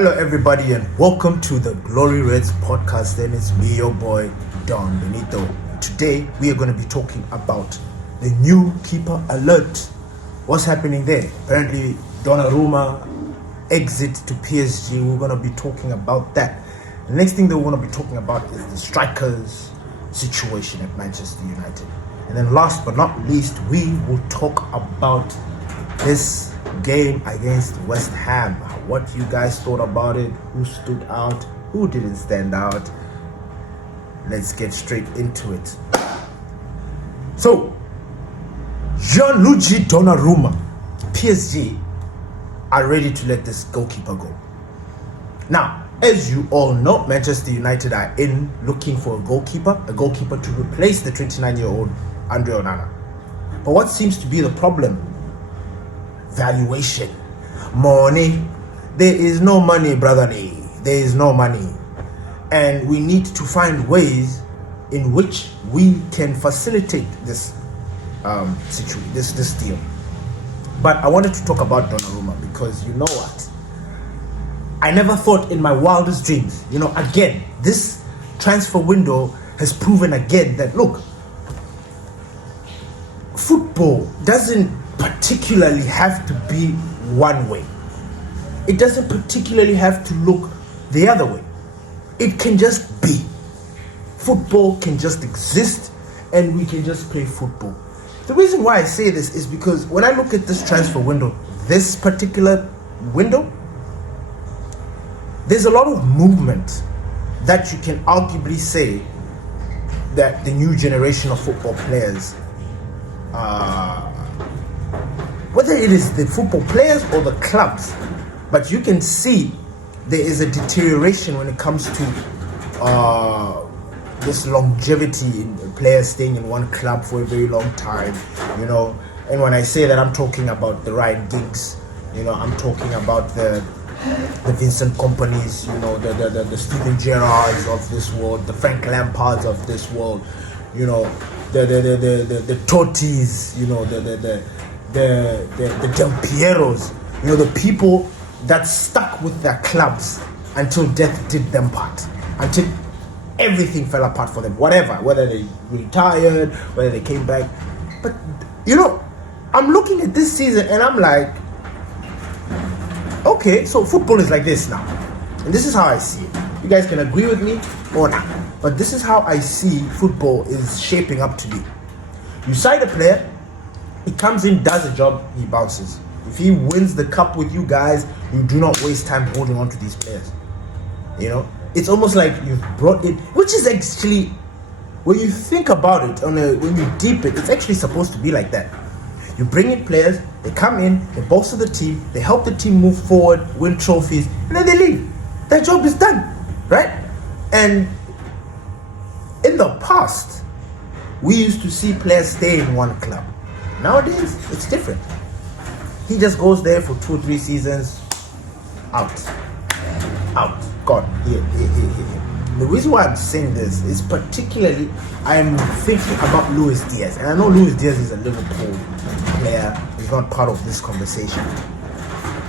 Hello everybody and welcome to the Glory Reds podcast. Then it's me, your boy, Don Benito. Today we are going to be talking about the new keeper alert. What's happening there? Apparently Dournaruma exit to PSG. We're going to be talking about that. The next thing that we're going to be talking about is the strikers situation at Manchester United. And then last but not least, we will talk about this game against West Ham. What you guys thought about it, who stood out, who didn't stand out. Let's get straight into it. So, Gianluigi Dournaruma, PSG are ready to let this goalkeeper go. Now, as you all know, Manchester United are in looking for a goalkeeper to replace the 29-year-old Andre Onana. But what seems to be the problem? Valuation. Money. There is no money, brotherly. There is no money. And we need to find ways in which we can facilitate this situation, this deal. But I wanted to talk about Donnarumma because you know what? I never thought in my wildest dreams, again, this transfer window has proven again that, look, football doesn't particularly have to be one way. It doesn't particularly have to look the other way. It can just be. Football can just exist and we can just play football. The reason why I say this is because when I look at this transfer window, this particular window, there's a lot of movement that you can arguably say that the new generation of football players, whether it is the football players or the clubs, but you can see there is a deterioration when it comes to this longevity in players staying in one club for a very long time, And when I say that, I'm talking about the Ryan Giggs, I'm talking about the Vincent Kompany's, the Steven Gerrards of this world, the Frank Lampards of this world, the Tottis, the Del Pieros, the people that stuck with their clubs until death did them part, until everything fell apart for them, whether they retired, whether they came back. But I'm looking at this season and I'm like, okay, so football is like this now, and this is how I see it. You guys can agree with me or not, but this is how I see football is shaping up to be. You sign a player, he comes in, does a job, he bounces. If he wins the cup with you guys, you do not waste time holding on to these players. It's almost like you've brought in, which is actually, when you think about it, when you deep it, it's actually supposed to be like that. You bring in players, they come in, they bolster the team, they help the team move forward, win trophies, and then they leave. Their job is done, right? And in the past, we used to see players stay in one club. Nowadays, it's different. He just goes there for 2 or 3 seasons, out, gone, here. The reason why I'm saying this is particularly I'm thinking about Luis Diaz. And I know Luis Diaz is a Liverpool player. He's not part of this conversation.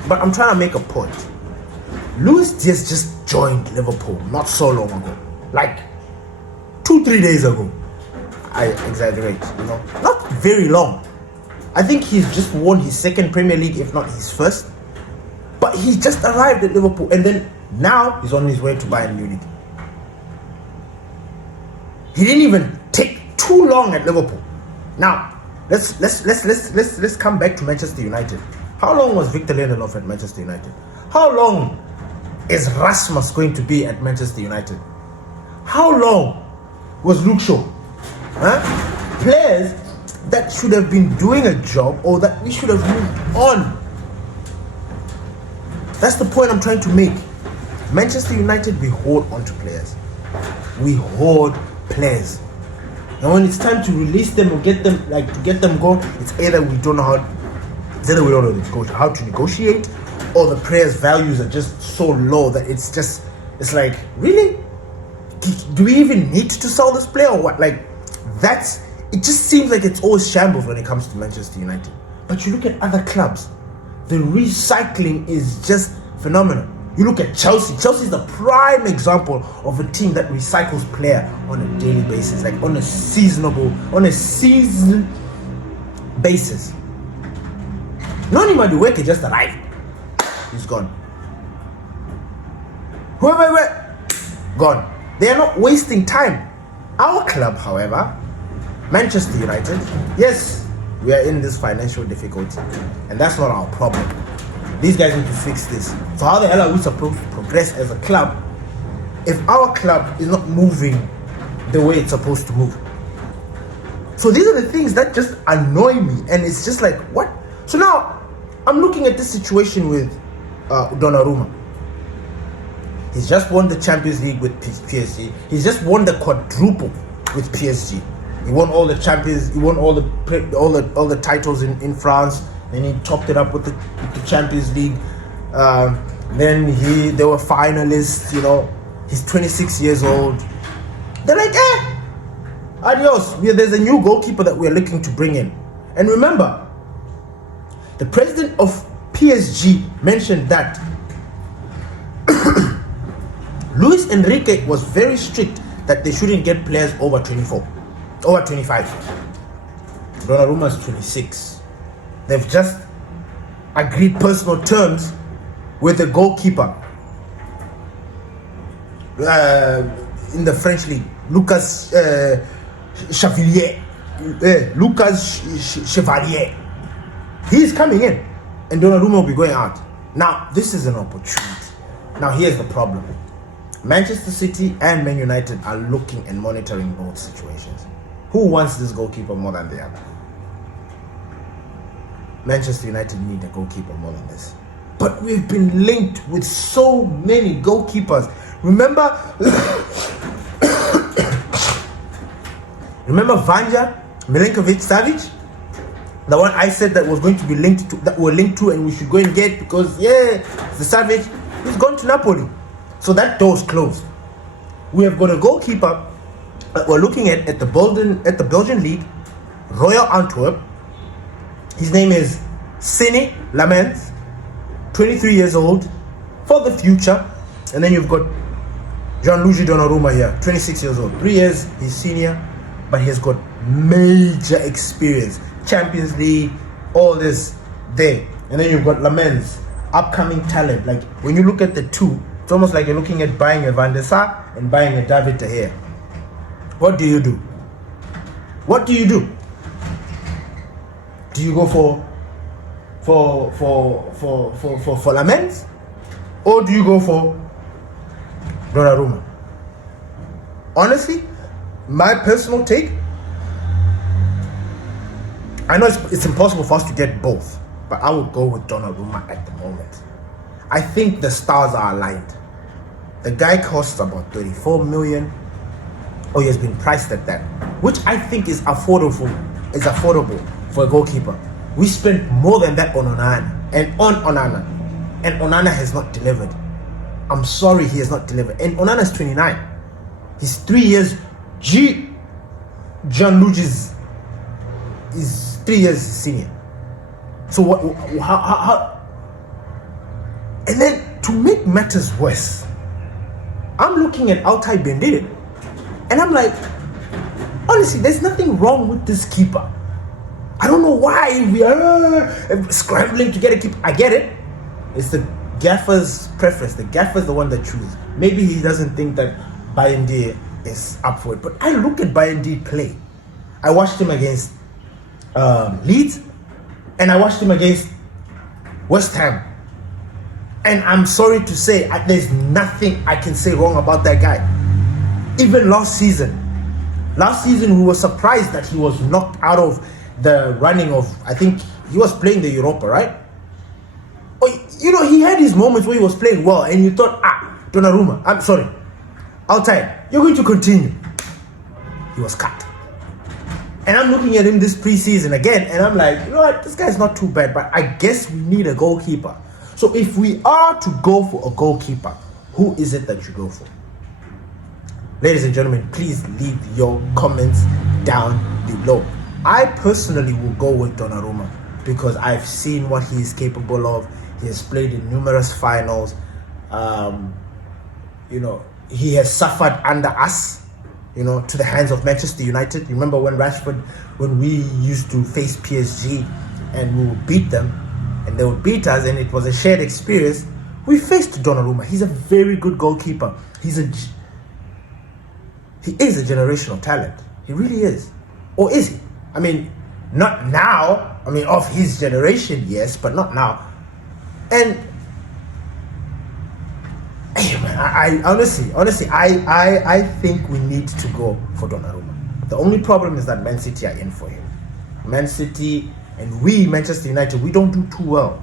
But I'm trying to make a point. Luis Diaz just joined Liverpool not so long ago. Like 2-3 days ago. I exaggerate, Not very long. I think he's just won his second Premier League, if not his first. But he just arrived at Liverpool, and then now he's on his way to Bayern Munich. He didn't even take too long at Liverpool. Now, let's come back to Manchester United. How long was Victor Lindelof at Manchester United? How long is Rasmus going to be at Manchester United? How long was Luke Shaw? Players that should have been doing a job, or that we should have moved on. That's the point I'm trying to make. Manchester United, we hold on to players. We hoard players. And when it's time to release them or get them go, it's either we don't know how to negotiate, or the players' values are just so low that it's like, really? Do we even need to sell this player or what? It just seems like it's always shambles when it comes to Manchester United. But you look at other clubs, the recycling is just phenomenal. You look at Chelsea. Chelsea is the prime example of a team that recycles player on a daily basis, like on a season basis. Noni Madueke just arrived. He's gone. Whoever, gone. They are not wasting time. Our club, however, Manchester United, yes, we are in this financial difficulty, and that's not our problem. These guys need to fix this. So how the hell are we supposed to progress as a club if our club is not moving the way it's supposed to move? So these are the things that just annoy me, and it's just like, what? So now I'm looking at this situation with Donnarumma. He's just won the Champions League with PSG. He's just won the quadruple with PSG. He won all the champions. He won all the titles in France. Then he topped it up with the Champions League. Then they were finalists. You know, he's 26 years old. They're like, adios. There's a new goalkeeper that we're looking to bring in. And remember, the president of PSG mentioned that Luis Enrique was very strict that they shouldn't get players over 25. Donnarumma is 26. They've just agreed personal terms with the goalkeeper in the French league, Lucas Chevalier. Chevalier. He's coming in, and Donnarumma will be going out. Now, this is an opportunity. Now, here's the problem. Manchester City and Man United are looking and monitoring both situations. Who wants this goalkeeper more than the other? Manchester United need a goalkeeper more than this. But we've been linked with so many goalkeepers. Remember Vanja Milinkovic-Savic? The one I said that was going to be linked to, that we're linked to, and we should go and get because the Savic, he's gone to Napoli. So that door's closed. We have got a goalkeeper that we're looking at the Belgian league, Royal Antwerp. His name is Senne Lammens, 23 years old, for the future. And then you've got Gianluigi Dournaruma here, 26 years old. 3 years, he's senior, but he has got major experience. Champions League, all this there. And then you've got Lammens, upcoming talent. Like, when you look at the two, it's almost like you're looking at buying a Van der Sar and buying a David De Gea. What do you do? What do you do? Do you go for Lammens, or do you go for Donnarumma? Honestly, my personal take, I know it's impossible for us to get both, but I would go with Donnarumma at the moment. I think the stars are aligned. The guy costs about 34 million. Oh, he has been priced at that, which I think is affordable for a goalkeeper. We spent more than that on Onana, and Onana has not delivered. I'm sorry, he has not delivered. And Onana is 29. He's 3 years. Gianluigi is 3 years senior. So what? How? And then to make matters worse, I'm looking at Altay Bendit, and I'm like, honestly, there's nothing wrong with this keeper. I don't know why we are scrambling to get a keeper. I get it. It's the gaffer's preference. The gaffer's the one that chooses. Maybe he doesn't think that Bayandi is up for it. But I look at Bayandi play. I watched him against Leeds, and I watched him against West Ham. And I'm sorry to say, there's nothing I can say wrong about that guy. Even last season we were surprised that he was knocked out of the running of, I think he was playing the Europa, right? Oh, you know, he had his moments where he was playing well, and you thought, Donnarumma, I'm sorry, Altay, you're going to continue. He was cut. And I'm looking at him this preseason again, and I'm like, you know what, this guy's not too bad, but I guess we need a goalkeeper. So if we are to go for a goalkeeper, who is it that you go for? Ladies and gentlemen, please leave your comments down below. I personally will go with Donnarumma because I've seen what he is capable of. He has played in numerous finals. he has suffered under us, to the hands of Manchester United. Remember when we used to face PSG and we would beat them and they would beat us and it was a shared experience. We faced Donnarumma. He's a very good goalkeeper. He is a generational talent. He really is. Or is he? I mean, not now. I mean, of his generation, yes, but not now. And I honestly, I think we need to go for Donnarumma. The only problem is that Man City are in for him. Man City and we, Manchester United, we don't do too well.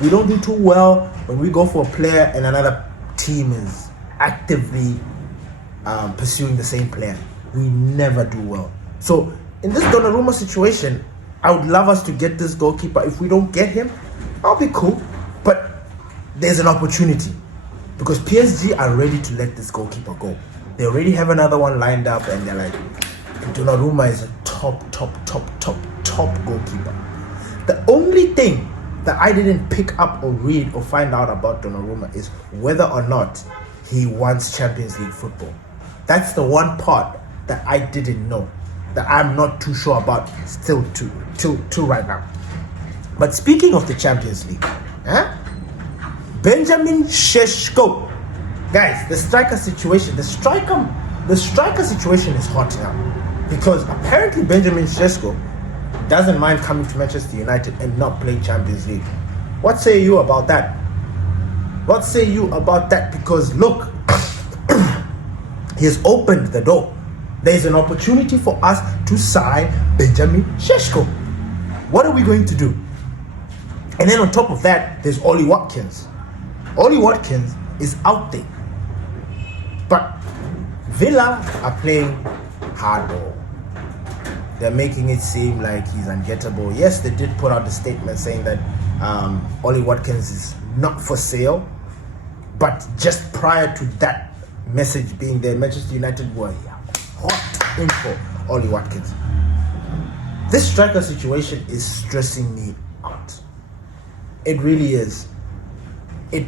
We don't do too well when we go for a player and another team is actively pursuing the same player. We never do well. So in this Donnarumma situation, I would love us to get this goalkeeper. If we don't get him, I'll be cool. But there's an opportunity because PSG are ready to let this goalkeeper go. They already have another one lined up and they're like, Donnarumma is a top goalkeeper. The only thing that I didn't pick up or read or find out about Donnarumma is whether or not he wants Champions League football. That's the one part that I didn't know, that I'm not too sure about still to right now. But speaking of the Champions League, Benjamin Sesko, guys, the striker situation is hot now because apparently Benjamin Sesko doesn't mind coming to Manchester United and not playing Champions League. What say you about that? Because look, he has opened the door. There is an opportunity for us to sign Benjamin Sesko. What are we going to do? And then on top of that, there's Ollie Watkins. Ollie Watkins is out there. But Villa are playing hardball. They're making it seem like he's ungettable. Yes, they did put out a statement saying that Ollie Watkins is not for sale. But just prior to that message being there, Manchester United were hot in for Ollie Watkins. This striker situation is stressing me out. It really is. It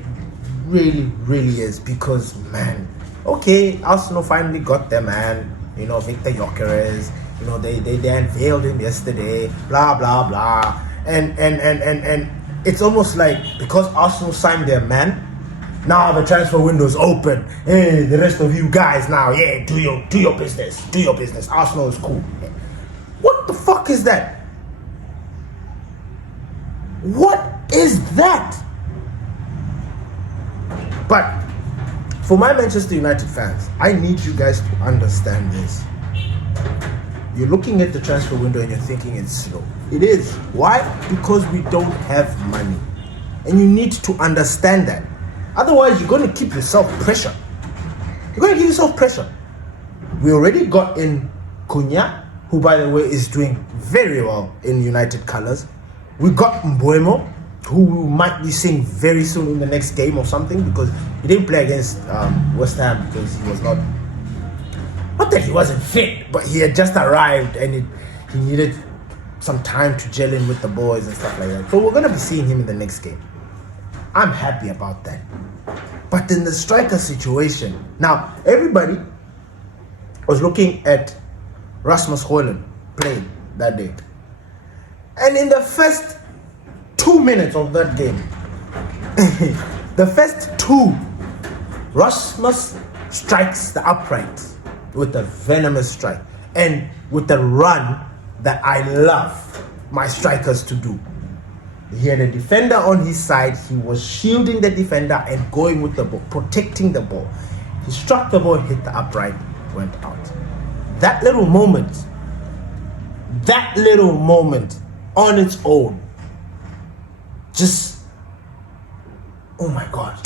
really, really is because, man, okay, Arsenal finally got their man, Victor Gyökeres. They unveiled him yesterday, blah, blah, blah. And it's almost like because Arsenal signed their man, now the transfer window is open. Hey, the rest of you guys now, do your business. Do your business. Arsenal is cool. What the fuck is that? What is that? But for my Manchester United fans, I need you guys to understand this. You're looking at the transfer window and you're thinking it's slow. It is. Why? Because we don't have money. And you need to understand that. Otherwise, you're going to keep yourself pressure. We already got in Cunha, who, by the way, is doing very well in United colours. We got Mbeumo, who we might be seeing very soon in the next game or something, because he didn't play against West Ham because he was not that he wasn't fit, but he had just arrived and he needed some time to gel in with the boys and stuff like that. So we're going to be seeing him in the next game. I'm happy about that. But in the striker situation, now everybody was looking at Rasmus Højlund playing that day. And in the first 2 minutes of that game, Rasmus strikes the upright with a venomous strike and with the run that I love my strikers to do. He had a defender on his side. He was shielding the defender and going with the ball, protecting the ball. He struck the ball, hit the upright, went out. That little moment on its own, just, oh my God.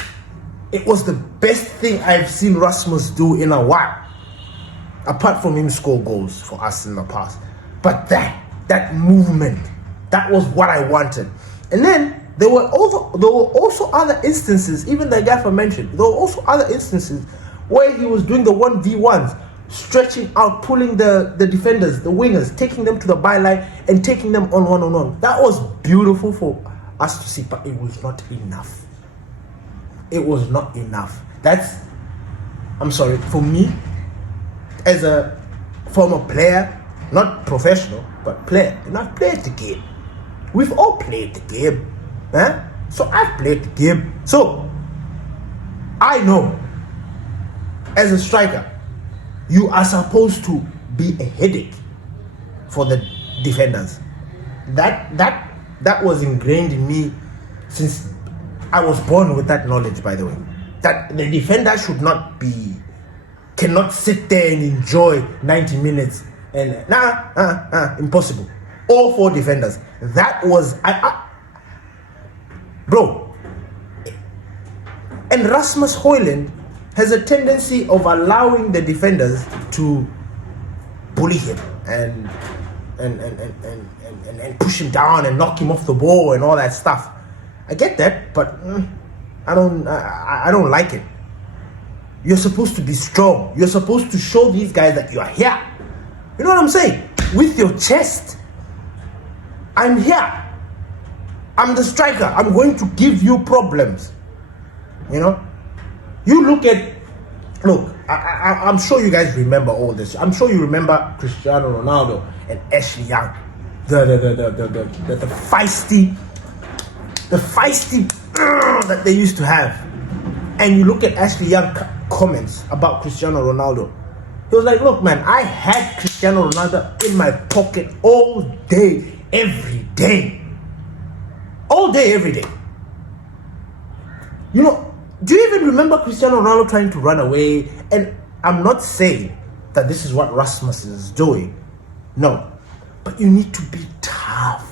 It was the best thing I've seen Rasmus do in a while. Apart from him score goals for us in the past. But that movement, that was what I wanted. And then there were also other instances, even the gaffer mentioned, there were also other instances where he was doing the 1v1s, stretching out, pulling the defenders, the wingers, taking them to the byline and taking them on one-on-one. That was beautiful for us to see, but it was not enough. it was not enough. I'm sorry, for me, as a former player, not professional, but player, and I've played the game. We've all played the game. So I've played the game. So I know, as a striker, you are supposed to be a headache for the defenders. That was ingrained in me since I was born with that knowledge, by the way. That the defender cannot sit there and enjoy 90 minutes and impossible. All 4 defenders. That was bro. And Rasmus Højlund has a tendency of allowing the defenders to bully him and push him down and knock him off the ball and all that stuff. I get that, but I don't like it. You're supposed to be strong. You're supposed to show these guys that you are here. You know what I'm saying? With your chest. I'm here. I'm the striker. I'm going to give you problems. You know? You look, I'm sure you guys remember all this. I'm sure you remember Cristiano Ronaldo and Ashley Young. The feisty that they used to have. And you look at Ashley Young comments about Cristiano Ronaldo. He was like, look, man, I had Cristiano Ronaldo in my pocket all day, every day. All day, every day. You know, do you even remember Cristiano Ronaldo trying to run away? And I'm not saying that this is what Rasmus is doing. No. But you need to be tough.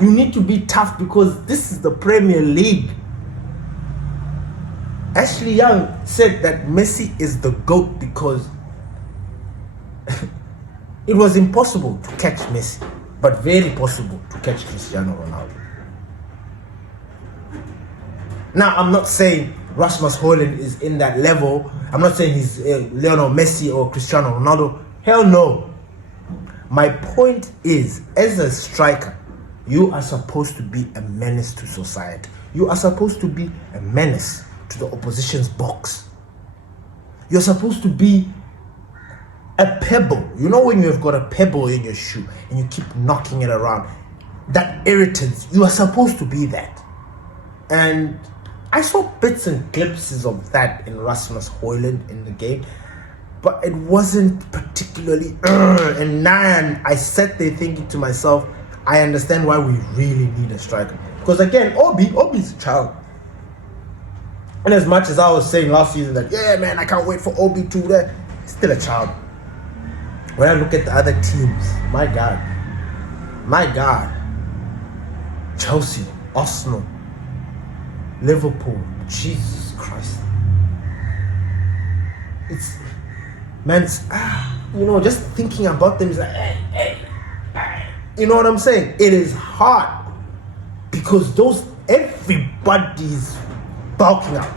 You need to be tough because this is the Premier League. Ashley Young said that Messi is the GOAT because it was impossible to catch Messi, but very possible to catch Cristiano Ronaldo. Now, I'm not saying Rasmus Højlund is in that level. I'm not saying he's Lionel Messi or Cristiano Ronaldo. Hell no. My point is, as a striker, you are supposed to be a menace to society. You are supposed to be a menace to the opposition's box. You're supposed to be a pebble. You know when you've got a pebble in your shoe and you keep knocking it around, that irritates. You are supposed to be that. And I saw bits and glimpses of that in Rasmus Højlund in the game, but it wasn't particularly and now I sat there thinking to myself, I understand why we really need a striker. Because again, Obi's a child. And as much as I was saying last season that, yeah, man, I can't wait for Obi to that, he's still a child. When I look at the other teams, my God, Chelsea, Arsenal, Liverpool, Jesus Christ. It's, man, just thinking about them is like, hey. You know what I'm saying? It is hard because everybody's bulking up.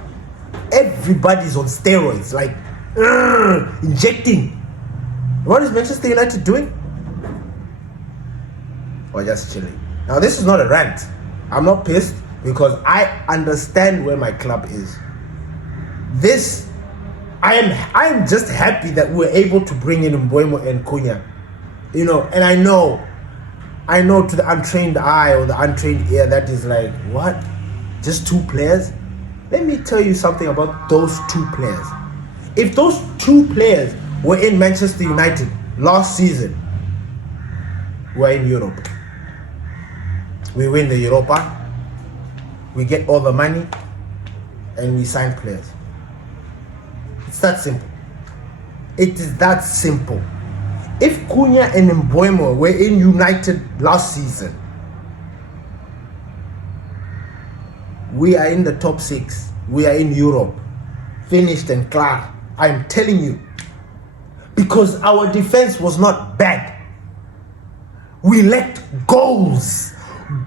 Everybody's on steroids, like injecting. What is Manchester United doing? Or just chilling. Now, this is not a rant. I'm not pissed because I understand where my club is. I am just happy that we're able to bring in Mbeumo and Cunha. You know, and I know to the untrained eye or the untrained ear that is like, what? Just 2 players? Let me tell you something about those 2 players. If those 2 players were in Manchester United last season, we're in Europe. We win the Europa, we get all the money, and we sign players. It's that simple. It is that simple. If Cunha and Mbeumo were in United last season, we are in the top 6. We are in Europe. Finished and clear. I'm telling you. Because our defense was not bad. We lacked goals.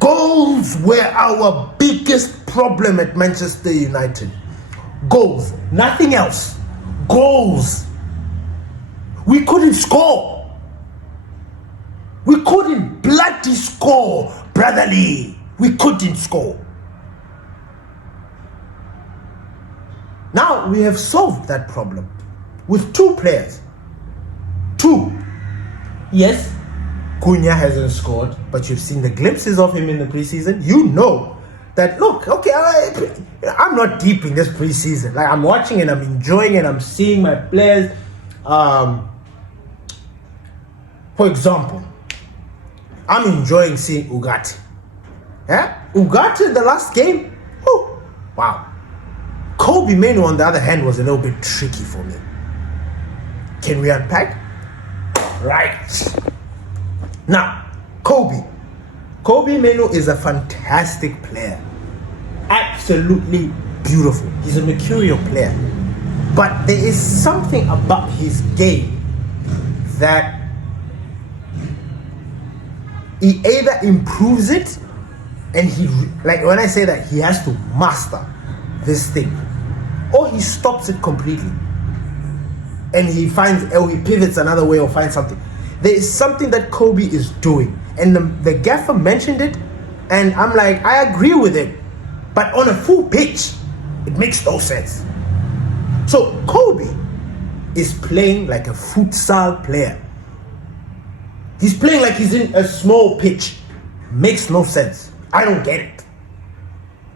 Goals were our biggest problem at Manchester United. Goals. Nothing else. Goals. We couldn't score. We couldn't bloody score, brotherly. We couldn't score. Now we have solved that problem with 2 players. 2. Yes, Cunha hasn't scored, but you've seen the glimpses of him in the preseason. You know that, look, okay, I'm not deep in this preseason. Like, I'm watching and I'm enjoying and I'm seeing my players. For example, I'm enjoying seeing Ugarte. Yeah? Ugarte in the last game, oh, wow. Kobe Mainoo, on the other hand, was a little bit tricky for me. Can we unpack? Right. Now, Kobe Mainoo is a fantastic player. Absolutely beautiful. He's a mercurial player. But there is something about his game that he either improves it, and he, like when I say that, he has to master this thing, or he stops it completely. And he pivots another way or finds something. There is something that Kobe is doing. And the gaffer mentioned it, and I'm like, I agree with it. But on a full pitch, it makes no sense. So Kobe is playing like a futsal player. He's playing like he's in a small pitch. Makes no sense. I don't get it.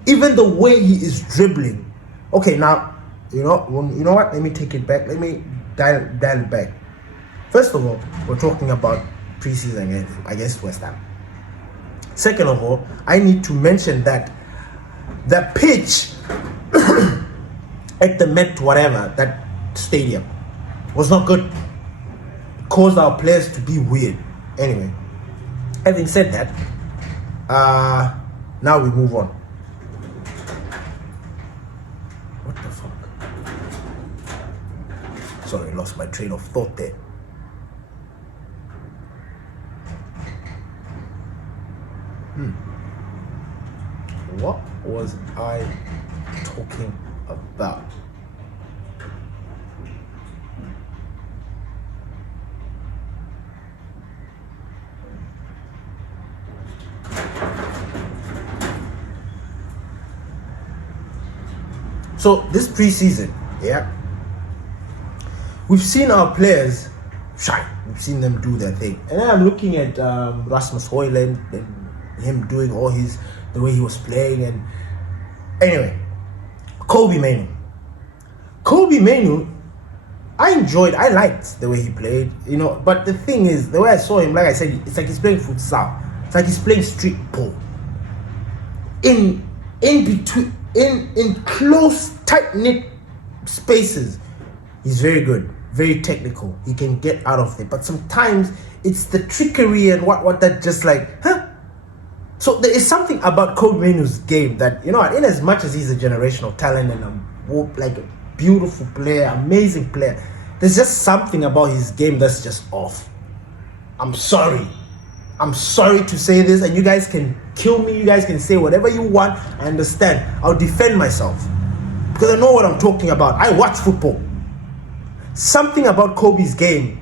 Even the way he is dribbling. Okay, now, you know what? Let me take it back. Let me dial it back. First of all, we're talking about preseason against West Ham. Second of all, I need to mention that the pitch at the Met whatever, that stadium, was not good. It caused our players to be weird. Anyway, having said that, now we move on. What the fuck? Sorry, I lost my train of thought there. What was I talking about? So this preseason, yeah, we've seen our players shine. We've seen them do their thing. And then I'm looking at Rasmus Højlund and him doing all the way he was playing. And anyway, Kobe Mainoo, I liked the way he played, you know. But the thing is, the way I saw him, like I said, it's like he's playing futsal. It's like he's playing street ball. In between, in close, tight-knit spaces, he's very good, very technical. He can get out of it. But sometimes it's the trickery and what that just like, huh? So there is something about Kobe Mainoo's game that, you know, in as much as he's a generational talent and like a beautiful player, amazing player, there's just something about his game that's just off. I'm sorry to say this, and you guys can kill me, you guys can say whatever you want. I understand. I'll defend myself because I know what I'm talking about. I watch football. Something about Kobe's game,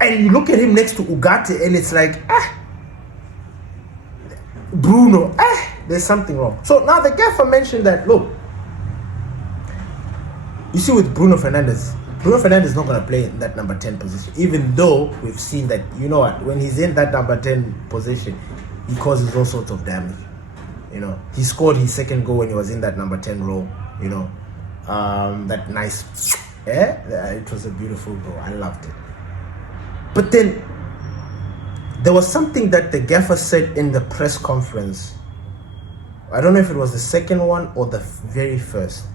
and you look at him next to Ugarte and it's like, Bruno, there's something wrong. So now the gaffer mentioned that, look, you see with Bruno Fernandes is not going to play in that number 10 position, even though we've seen that, you know what, when he's in that number 10 position, he causes all sorts of damage. You know, he scored his second goal when he was in that number 10 role, you know, that nice, it was a beautiful goal. I loved it. But then there was something that the gaffer said in the press conference. I don't know if it was the second one or the very first.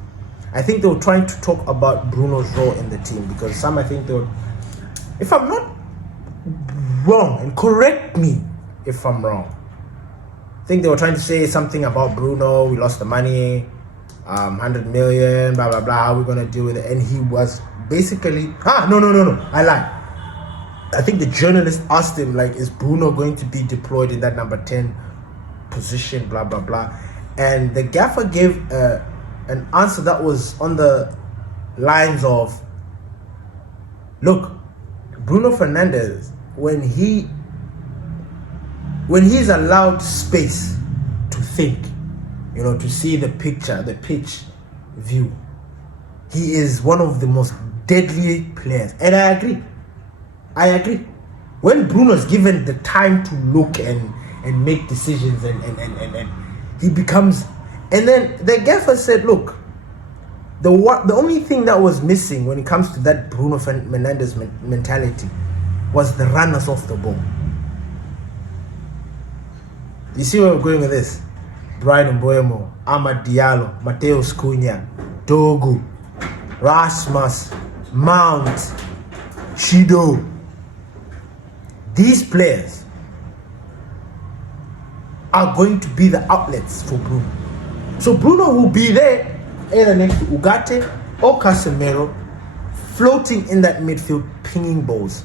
I think they were trying to talk about Bruno's role in the team, because I think they were, if I'm not wrong, and correct me if I'm wrong, I think they were trying to say something about Bruno. We lost the money, 100 million, blah, blah, blah. How are we going to deal with it? And he was basically, no, I lied. I think the journalist asked him, like, is Bruno going to be deployed in that number 10 position, blah, blah, blah. And the gaffer gave an answer that was on the lines of, look, Bruno Fernandes, when he's allowed space to think, you know, to see the picture, the pitch view, he is one of the most deadly players. And I agree. When Bruno's given the time to look and make decisions and he becomes... And then the gaffer said, look, the only thing that was missing when it comes to that Bruno Fernandes mentality was the runners off the ball. You see where we're going with this? Brian Mboemo, Amad Diallo, Mateus Cunha, Dogu, Rasmus, Mount, Shido. These players are going to be the outlets for Bruno. So Bruno will be there either next to Ugarte or Casemiro, floating in that midfield, pinging balls.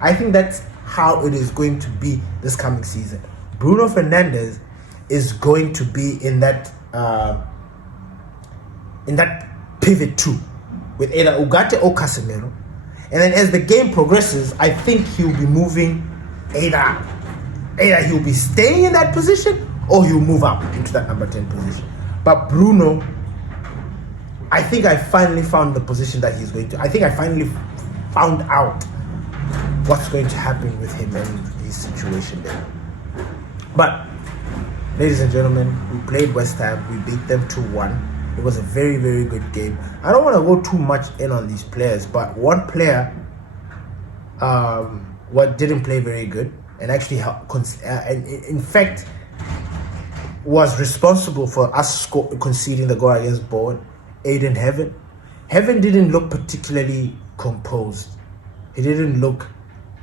I think that's how it is going to be this coming season. Bruno Fernandes is going to be in that pivot too, with either Ugarte or Casemiro. And then as the game progresses, I think he'll be moving either he'll be staying in that position or he'll move up into that number 10 position. But Bruno, I think I finally found the position that he's going to. I think I finally found out what's going to happen with him and his situation there. But, ladies and gentlemen, we played West Ham. We beat them 2-1. It was a very, very good game. I don't want to go too much in on these players, but one player didn't play very good and actually in fact was responsible for us conceding the goal against Bournemouth. Aiden Heaven. Heaven didn't look particularly composed. He didn't look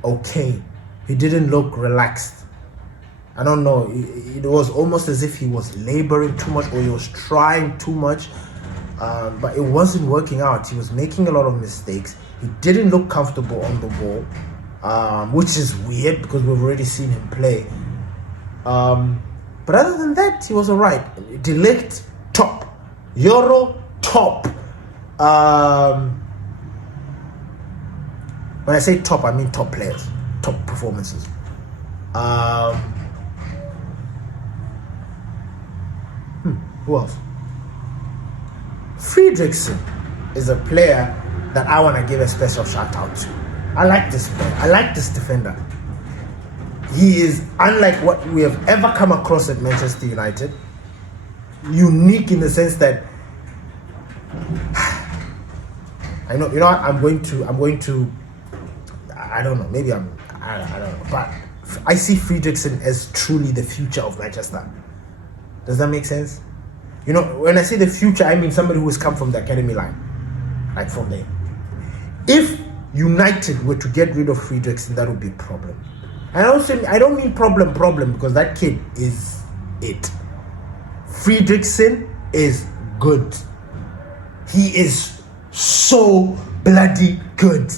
okay. He didn't look relaxed. I don't know. It was almost as if he was laboring too much or he was trying too much. But it wasn't working out. He was making a lot of mistakes. He didn't look comfortable on the ball, which is weird because we've already seen him play. But other than that, he was alright. Delict, top. Euro, top. When I say top, I mean top players, top performances. Who else? Friedrichsen is a player that I want to give a special shout out to. I like this player. I like this defender. He is unlike what we have ever come across at Manchester United. Unique in the sense that I know, I'm going to I don't know, maybe I don't know, but I see Friedrichsen as truly the future of Manchester. Does that make sense? When I say the future, I mean somebody who has come from the academy line, like from there. If United were to get rid of Friedrichsen, that would be a problem. And also, I don't mean problem because that kid is it. Friedrichsen is good. He is so bloody good.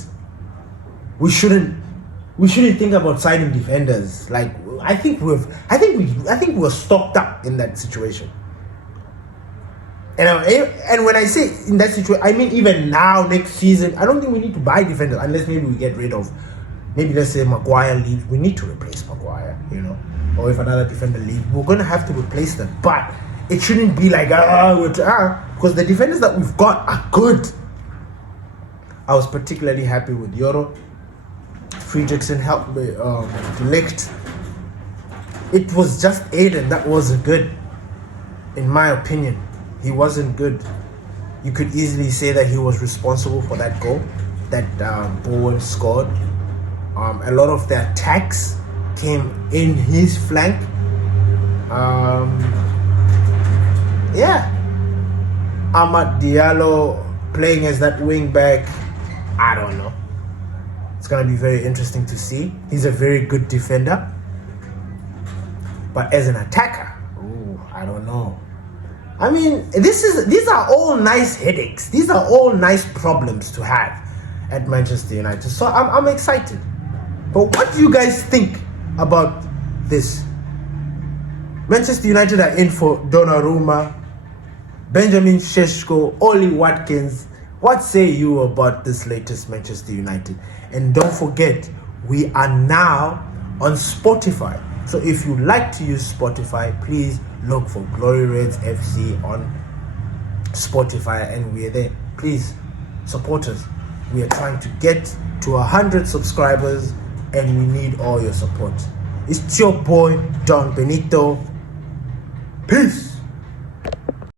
We shouldn't think about signing defenders. Like I think we're stocked up in that situation. And when I say in that situation, I mean even now, next season, I don't think we need to buy defenders unless maybe we get rid of, maybe let's say Maguire leaves. We need to replace Maguire, or if another defender leaves, we're going to have to replace them. But it shouldn't be like, because the defenders that we've got are good. I was particularly happy with Euro. Friedrichsen helped me, Delict. It was just Aiden that wasn't good, in my opinion. He wasn't good. You could easily say that he was responsible for that goal that Bowen scored. A lot of the attacks came in his flank. Amad Diallo playing as that wing back, I don't know. It's going to be very interesting to see. He's a very good defender. But as an attacker, I don't know. I mean, these are all nice headaches. These are all nice problems to have at Manchester United. So I'm excited. But what do you guys think about this? Manchester United are in for Dournaruma, Benjamin Sesko, Oli Watkins. What say you about this latest Manchester United? And don't forget, we are now on Spotify. So if you like to use Spotify, please look for Glory Reds FC on Spotify, and we're there. Please support us. We are trying to get to 100 subscribers, and we need all your support. It's your boy Don Benito. Peace.